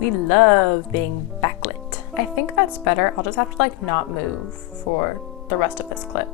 We love being backlit. I think that's better. I'll just have to like not move for the rest of this clip.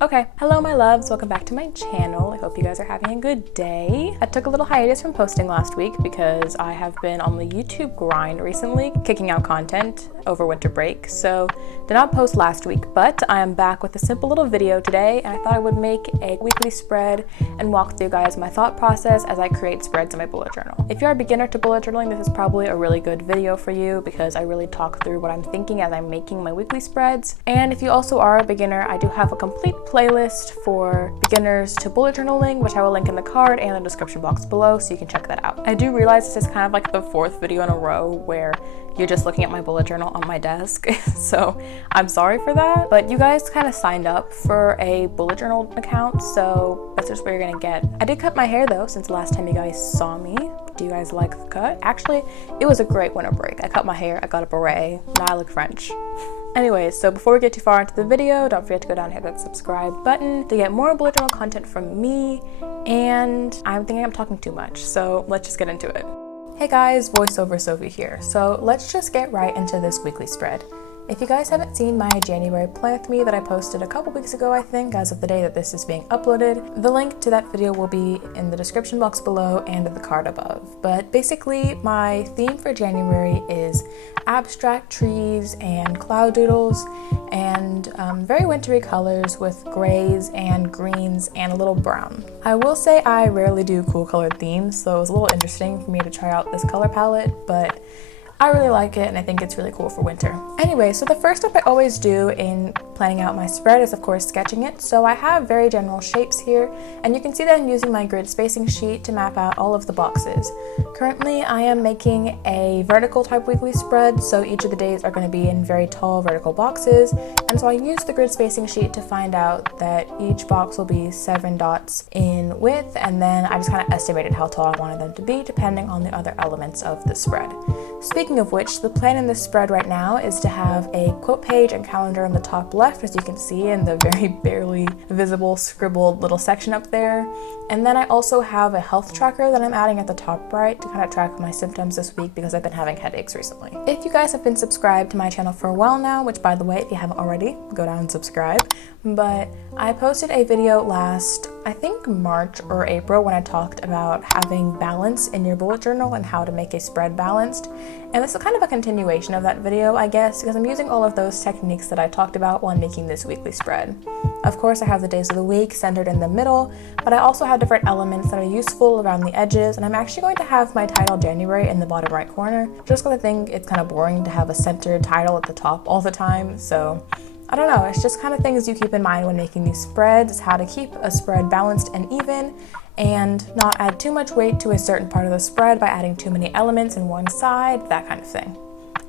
Okay, hello my loves, welcome back to my channel. I hope you guys are having a good day. I took a little hiatus from posting last week because I have been on the YouTube grind recently, kicking out content over winter break, so did not post last week, but I am back with a simple little video today, and I thought I would make a weekly spread and walk through guys my thought process as I create spreads in my bullet journal. If you're a beginner to bullet journaling, this is probably a really good video for you because I really talk through what I'm thinking as I'm making my weekly spreads. And if you also are a beginner, I do have a complete playlist for beginners to bullet journaling, which I will link in the card and the description box below, so you can check that out. I do realize this is kind of like the fourth video in a row where you're just looking at my bullet journal on my desk, so I'm sorry for that, but you guys kind of signed up for a bullet journal account, so that's just what you're gonna get. I did cut my hair though since the last time you guys saw me. Do you guys like the cut? Actually, it was a great winter break. I cut my hair, I got a beret, now I look French. Anyways, so before we get too far into the video, don't forget to go down and hit that subscribe button to get more bullet journal content from me, and I'm thinking I'm talking too much, so let's just get into it. Hey guys, voiceover Sophie here. So let's just get right into this weekly spread. If you guys haven't seen my January plan with me that I posted a couple weeks ago, I think, as of the day that this is being uploaded, the link to that video will be in the description box below and in the card above. But basically, my theme for January is abstract trees and cloud doodles and very wintry colors with grays and greens and a little brown. I will say I rarely do cool colored themes, so it was a little interesting for me to try out this color palette, but I really like it and I think it's really cool for winter. Anyway, so the first step I always do in planning out my spread is of course sketching it. So I have very general shapes here, and you can see that I'm using my grid spacing sheet to map out all of the boxes. Currently I am making a vertical type weekly spread, so each of the days are going to be in very tall vertical boxes, and so I use the grid spacing sheet to find out that each box will be 7 dots in width, and then I just kind of estimated how tall I wanted them to be depending on the other elements of the spread. Speaking of which, the plan in this spread right now is to have a quote page and calendar on the top left, as you can see in the very barely visible scribbled little section up there. And then I also have a health tracker that I'm adding at the top right to kind of track my symptoms this week because I've been having headaches recently. If you guys have been subscribed to my channel for a while now, which by the way, if you haven't already, go down and subscribe. But I posted a video last, I think March or April, when I talked about having balance in your bullet journal and how to make a spread balanced. And this is kind of a continuation of that video, I guess, because I'm using all of those techniques that I talked about while making this weekly spread. Of course, I have the days of the week centered in the middle, but I also have different elements that are useful around the edges, and I'm actually going to have my title January in the bottom right corner, just because I think it's kind of boring to have a centered title at the top all the time, so I don't know, it's just kind of things you keep in mind when making these spreads, how to keep a spread balanced and even, and not add too much weight to a certain part of the spread by adding too many elements in one side, that kind of thing.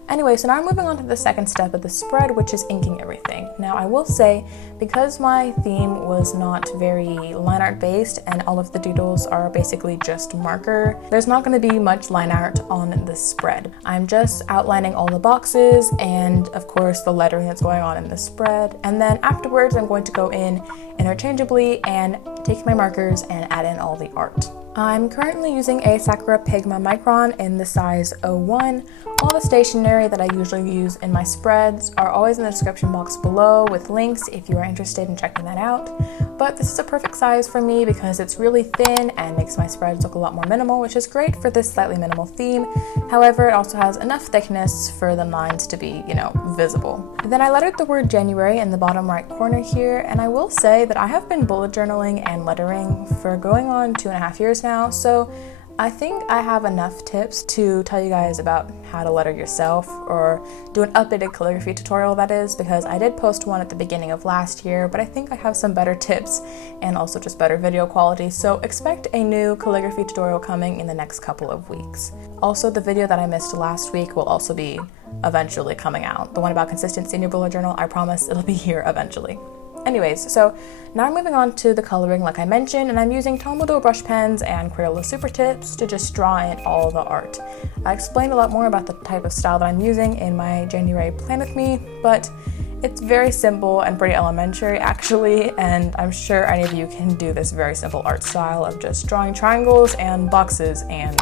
Anyway, so now I'm moving on to the second step of the spread, which is inking everything. Now I will say, because my theme was not very line art based and all of the doodles are basically just marker, there's not going to be much line art on this spread. I'm just outlining all the boxes and of course the lettering that's going on in the spread, and then afterwards I'm going to go in interchangeably and take my markers and add in all the art. I'm currently using a Sakura Pigma Micron in the size 01. All the stationery that I usually use in my spreads are always in the description box below with links if you are interested in checking that out. But this is a perfect size for me because it's really thin and makes my spreads look a lot more minimal, which is great for this slightly minimal theme. However, it also has enough thickness for the lines to be, visible. Then I lettered the word January in the bottom right corner here, and I will say that I have been bullet journaling and lettering for going on 2.5 years now, so I think I have enough tips to tell you guys about how to letter yourself, or do an updated calligraphy tutorial, that is, because I did post one at the beginning of last year, but I think I have some better tips and also just better video quality, so expect a new calligraphy tutorial coming in the next couple of weeks. Also, the video that I missed last week will also be eventually coming out. The one about consistency in your bullet journal, I promise it'll be here eventually. Anyways, so now I'm moving on to the coloring like I mentioned, and I'm using Tombow brush pens and Crayola Super Tips to just draw in all the art. I explained a lot more about the type of style that I'm using in my January plan with me, but it's very simple and pretty elementary actually, and I'm sure any of you can do this very simple art style of just drawing triangles and boxes and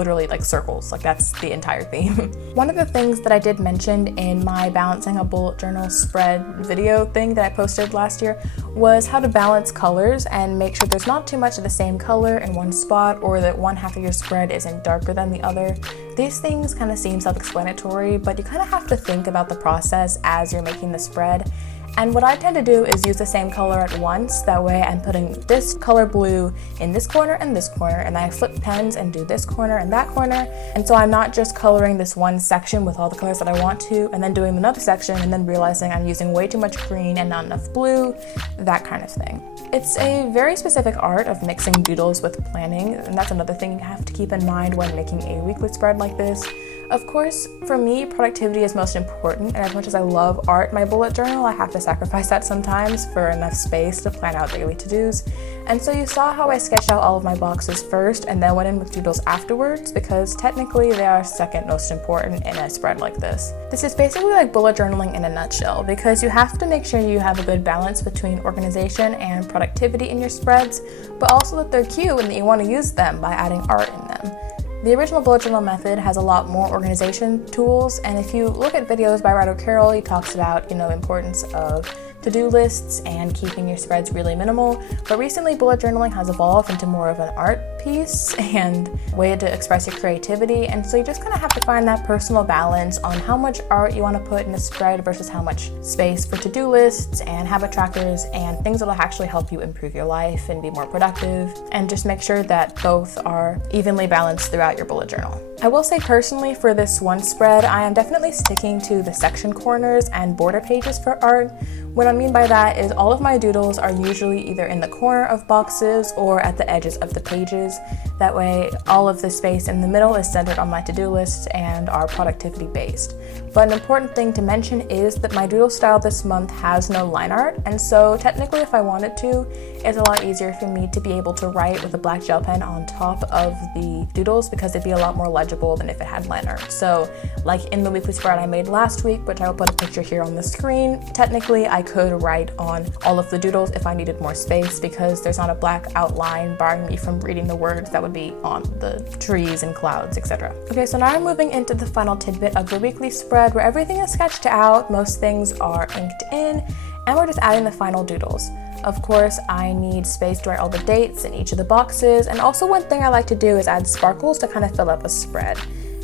literally like circles, like that's the entire theme. One of the things that I did mention in my balancing a bullet journal spread video thing that I posted last year was how to balance colors and make sure there's not too much of the same color in one spot, or that one half of your spread isn't darker than the other. These things kind of seem self-explanatory, but you kind of have to think about the process as you're making the spread. And what I tend to do is use the same color at once. That way I'm putting this color blue in this corner and this corner, and then I flip pens and do this corner and that corner. And so I'm not just coloring this one section with all the colors that I want to, and then doing another section and then realizing I'm using way too much green and not enough blue, that kind of thing. It's a very specific art of mixing doodles with planning, and that's another thing you have to keep in mind when making a weekly spread like this. Of course, for me, productivity is most important, and as much as I love art in my bullet journal, I have to sacrifice that sometimes for enough space to plan out daily to-dos. And so you saw how I sketched out all of my boxes first and then went in with doodles afterwards, because technically they are second most important in a spread like this. This is basically like bullet journaling in a nutshell, because you have to make sure you have a good balance between organization and productivity in your spreads, but also that they're cute and that you want to use them by adding art in them. The original bullet journal method has a lot more organization tools, and if you look at videos by Ryder Carroll, he talks about, importance of to-do lists and keeping your spreads really minimal. But recently, bullet journaling has evolved into more of an art piece and way to express your creativity, and so you just kind of have to find that personal balance on how much art you want to put in a spread versus how much space for to-do lists and habit trackers and things that will actually help you improve your life and be more productive, and just make sure that both are evenly balanced throughout your bullet journal. I will say personally, for this one spread, I am definitely sticking to the section corners and border pages for art. What I mean by that is all of my doodles are usually either in the corner of boxes or at the edges of the pages. That way, all of the space in the middle is centered on my to-do lists and are productivity based. But an important thing to mention is that my doodle style this month has no line art, and so technically if I wanted to, it's a lot easier for me to be able to write with a black gel pen on top of the doodles, because it'd be a lot more legible than if it had line art. So like in the weekly spread I made last week, which I will put a picture here on the screen, technically I could write on all of the doodles if I needed more space, because there's not a black outline barring me from reading the words that would be on the trees and clouds, etc. Okay, so now I'm moving into the final tidbit of the weekly spread, where everything is sketched out, most things are inked in, and we're just adding the final doodles. Of course, I need space to write all the dates in each of the boxes, and also one thing I like to do is add sparkles to kind of fill up a spread.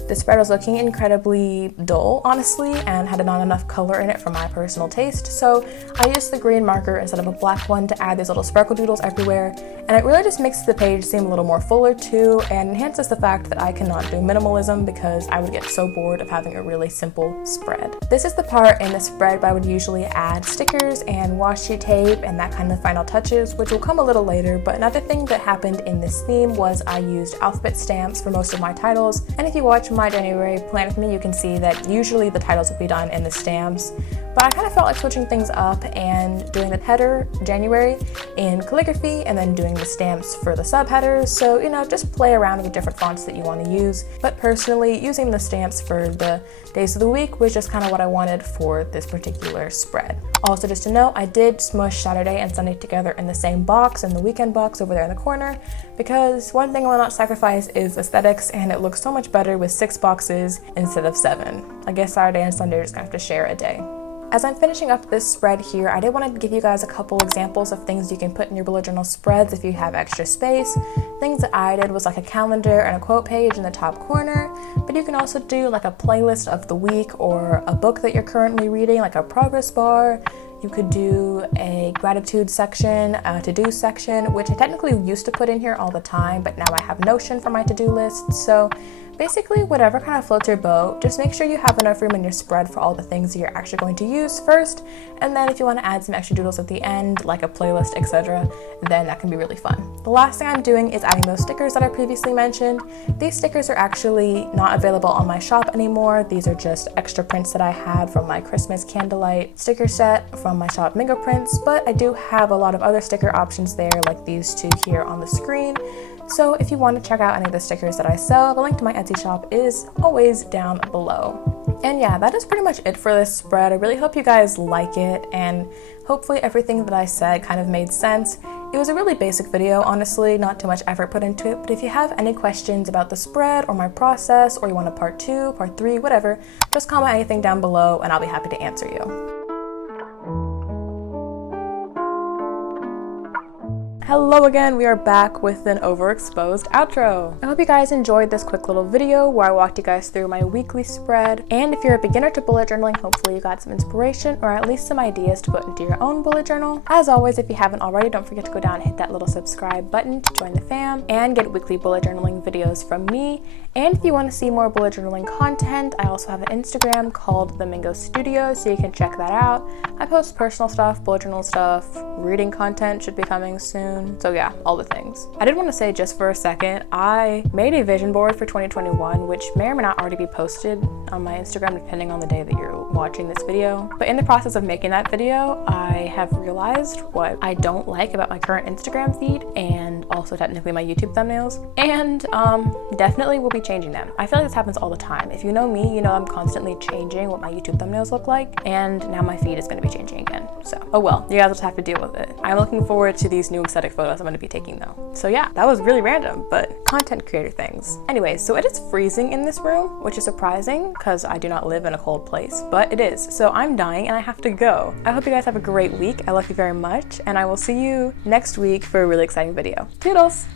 The spread was looking incredibly dull, honestly, and had not enough color in it for my personal taste, so I used the green marker instead of a black one to add these little sparkle doodles everywhere, and it really just makes the page seem a little more fuller too, and enhances the fact that I cannot do minimalism because I would get so bored of having a really simple spread. This is the part in the spread where I would usually add stickers and washi tape and that kind of final touches, which will come a little later, but another thing that happened in this theme was I used alphabet stamps for most of my titles, and if you watch my January plan with me, you can see that usually the titles will be done in the stamps, but I kind of felt like switching things up and doing the header January in calligraphy and then doing the stamps for the subheaders. So just play around with different fonts that you want to use, but personally using the stamps for the days of the week was just kind of what I wanted for this particular spread. Also, just to note, I did smush Saturday and Sunday together in the same box and the weekend box over there in the corner, because one thing I will not sacrifice is aesthetics, and it looks so much better with 6 boxes instead of 7. I guess Saturday and Sunday are just gonna have to share a day. As I'm finishing up this spread here, I did want to give you guys a couple examples of things you can put in your bullet journal spreads if you have extra space. Things that I did was like a calendar and a quote page in the top corner, but you can also do like a playlist of the week or a book that you're currently reading, like a progress bar. You could do a gratitude section, a to-do section, which I technically used to put in here all the time, but now I have Notion for my to-do list. So basically, whatever kind of floats your boat, just make sure you have enough room in your spread for all the things that you're actually going to use first, and then if you want to add some extra doodles at the end, like a playlist, etc., then that can be really fun. The last thing I'm doing is adding those stickers that I previously mentioned. These stickers are actually not available on my shop anymore. These are just extra prints that I had from my Christmas candlelight sticker set from my shop Mingo Prints, but I do have a lot of other sticker options there, like these two here on the screen. So if you want to check out any of the stickers that I sell, the link to my Etsy shop is always down below. And yeah, that is pretty much it for this spread. I really hope you guys like it, and hopefully everything that I said kind of made sense. It was a really basic video, honestly, not too much effort put into it, but if you have any questions about the spread or my process, or you want a part 2, part 3, whatever, just comment anything down below and I'll be happy to answer you. Hello again, we are back with an overexposed outro. I hope you guys enjoyed this quick little video where I walked you guys through my weekly spread. And if you're a beginner to bullet journaling, hopefully you got some inspiration or at least some ideas to put into your own bullet journal. As always, if you haven't already, don't forget to go down and hit that little subscribe button to join the fam and get weekly bullet journaling videos from me. And if you want to see more bullet journaling content, I also have an Instagram called The Mingo Studio, so you can check that out. I post personal stuff, bullet journal stuff, reading content should be coming soon. So yeah, all the things. I did want to say just for a second, I made a vision board for 2021, which may or may not already be posted on my Instagram depending on the day that you're watching this video. But in the process of making that video, I have realized what I don't like about my current Instagram feed and also technically my YouTube thumbnails, and definitely will be changing them. I feel like this happens all the time. If you know me, you know I'm constantly changing what my YouTube thumbnails look like, and now my feed is going to be changing again. So, oh well, you guys will just have to deal with it. I'm looking forward to these new aesthetic photos I'm going to be taking though. So yeah, that was really random, but content creator things. Anyways, so it is freezing in this room, which is surprising because I do not live in a cold place, but it is. So I'm dying and I have to go. I hope you guys have a great week. I love you very much, and I will see you next week for a really exciting video. Toodles!